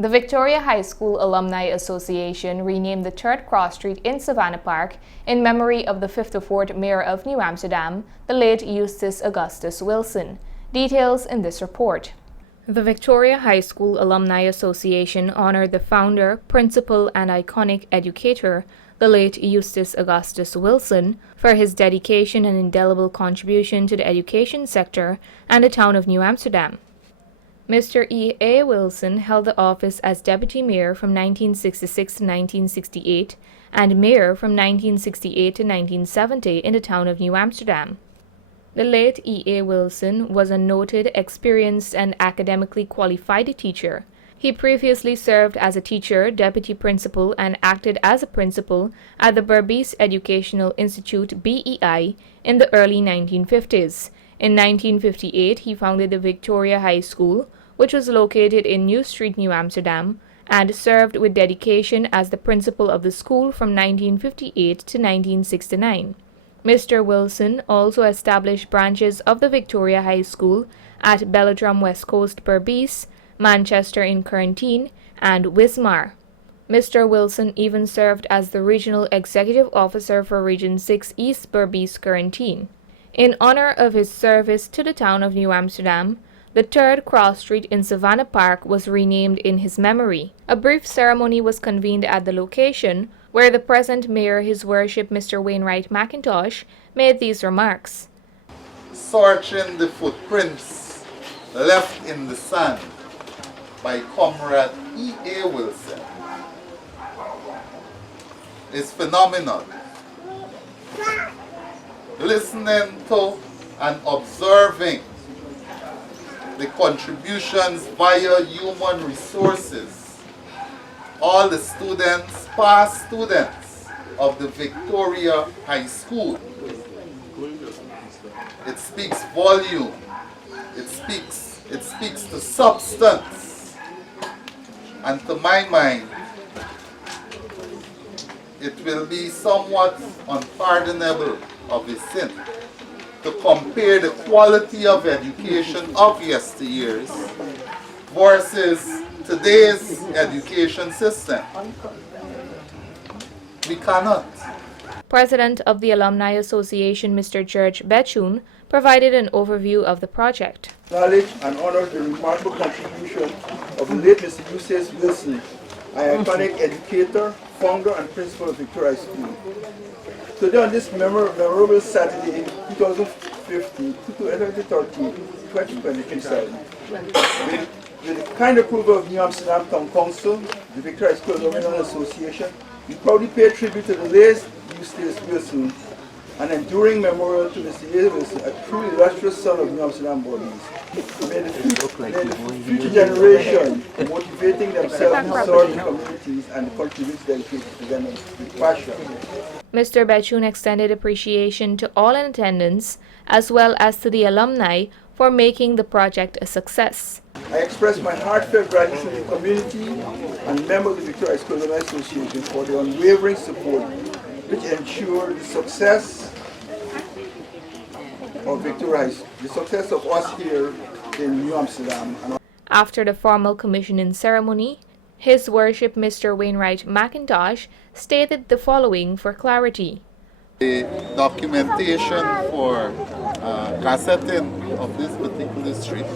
The Victoria High School Alumni Association renamed the 3rd Cross Street in Savannah Park in memory of the 54th Mayor of New Amsterdam, the late Eustace Augustus Wilson. Details in this report. The Victoria High School Alumni Association honored the founder, principal, and iconic educator, the late Eustace Augustus Wilson, for his dedication and indelible contribution to the education sector and the town of New Amsterdam. Mr. E. A. Wilson held the office as Deputy Mayor from 1966 to 1968 and Mayor from 1968 to 1970 in the town of New Amsterdam. The late E. A. Wilson was a noted, experienced, and academically qualified teacher. He previously served as a teacher, deputy principal, and acted as a principal at the Berbice Educational Institute (BEI) in the early 1950s. In 1958, he founded the Victoria High School, which was located in New Street, New Amsterdam, and served with dedication as the principal of the school from 1958 to 1969. Mr. Wilson also established branches of the Victoria High School at Belladrum West Coast Berbice, Manchester in Quarantine, and Wismar. Mr. Wilson even served as the Regional Executive Officer for Region 6 East Berbice Quarantine. In honor of his service to the town of New Amsterdam, the 3rd Cross Street in Savannah Park was renamed in his memory. A brief ceremony was convened at the location, where the present Mayor, His Worship Mr. Wainwright McIntosh, made these remarks. Searching the footprints left in the sand by Comrade E. A. Wilson is phenomenal. Listening to and observing the contributions via human resources, all the students, past students of the Victoria High School. It speaks volume. It speaks to substance. And to my mind, it will be somewhat unpardonable of a sin to compare the quality of education of yesteryears versus today's education system. We cannot. President of the Alumni Association, Mr. George Bechun, provided an overview of the project. Acknowledge and honor the remarkable contribution of the late Mr. Eustace Wilson, an iconic educator, founder, and principal of Victoria High School. Today on this memorable Saturday in 2013, 2027, with the kind approval of New Amsterdam Town Council, the Victoria High School Alumni Association, we proudly pay tribute to the late Eustace Wilson, an enduring memorial to Mr. A. Wilson, a truly illustrious son of New Amsterdam Berbice. May the future generation motivating themselves to serve the communities and contribute dedicated to them with passion. Mr. Bechun extended appreciation to all in attendance, as well as to the alumni, for making the project a success. I express my heartfelt gratitude to the community and members of the Victoria High School Alumni Association for their unwavering support, which ensure the success of Victoria High School, the success of us here in New Amsterdam. After the formal commissioning ceremony, His Worship Mr. Wainwright McIntosh stated the following for clarity. The documentation for gazetting of this particular street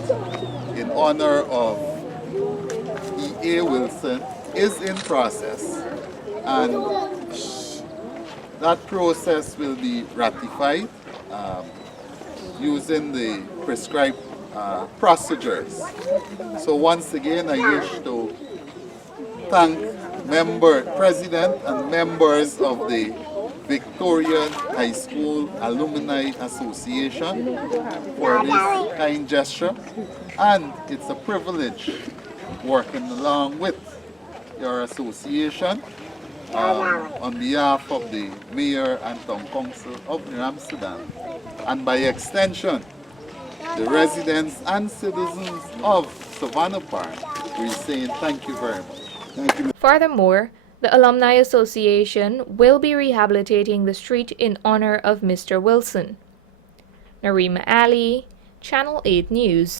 in honor of E. A. Wilson is in process, and that process will be ratified using the prescribed procedures. So once again, I wish to thank President and members of the Victorian High School Alumni Association for this kind gesture, and it's a privilege working along with your association on behalf of the Mayor and Town Council of New Amsterdam, and by extension the residents and citizens of Savannah Park. We're saying thank you very much. Thank you. Furthermore, the Alumni Association will be rehabilitating the street in honor of Mr. Wilson. Narima Ali, Channel 8 News.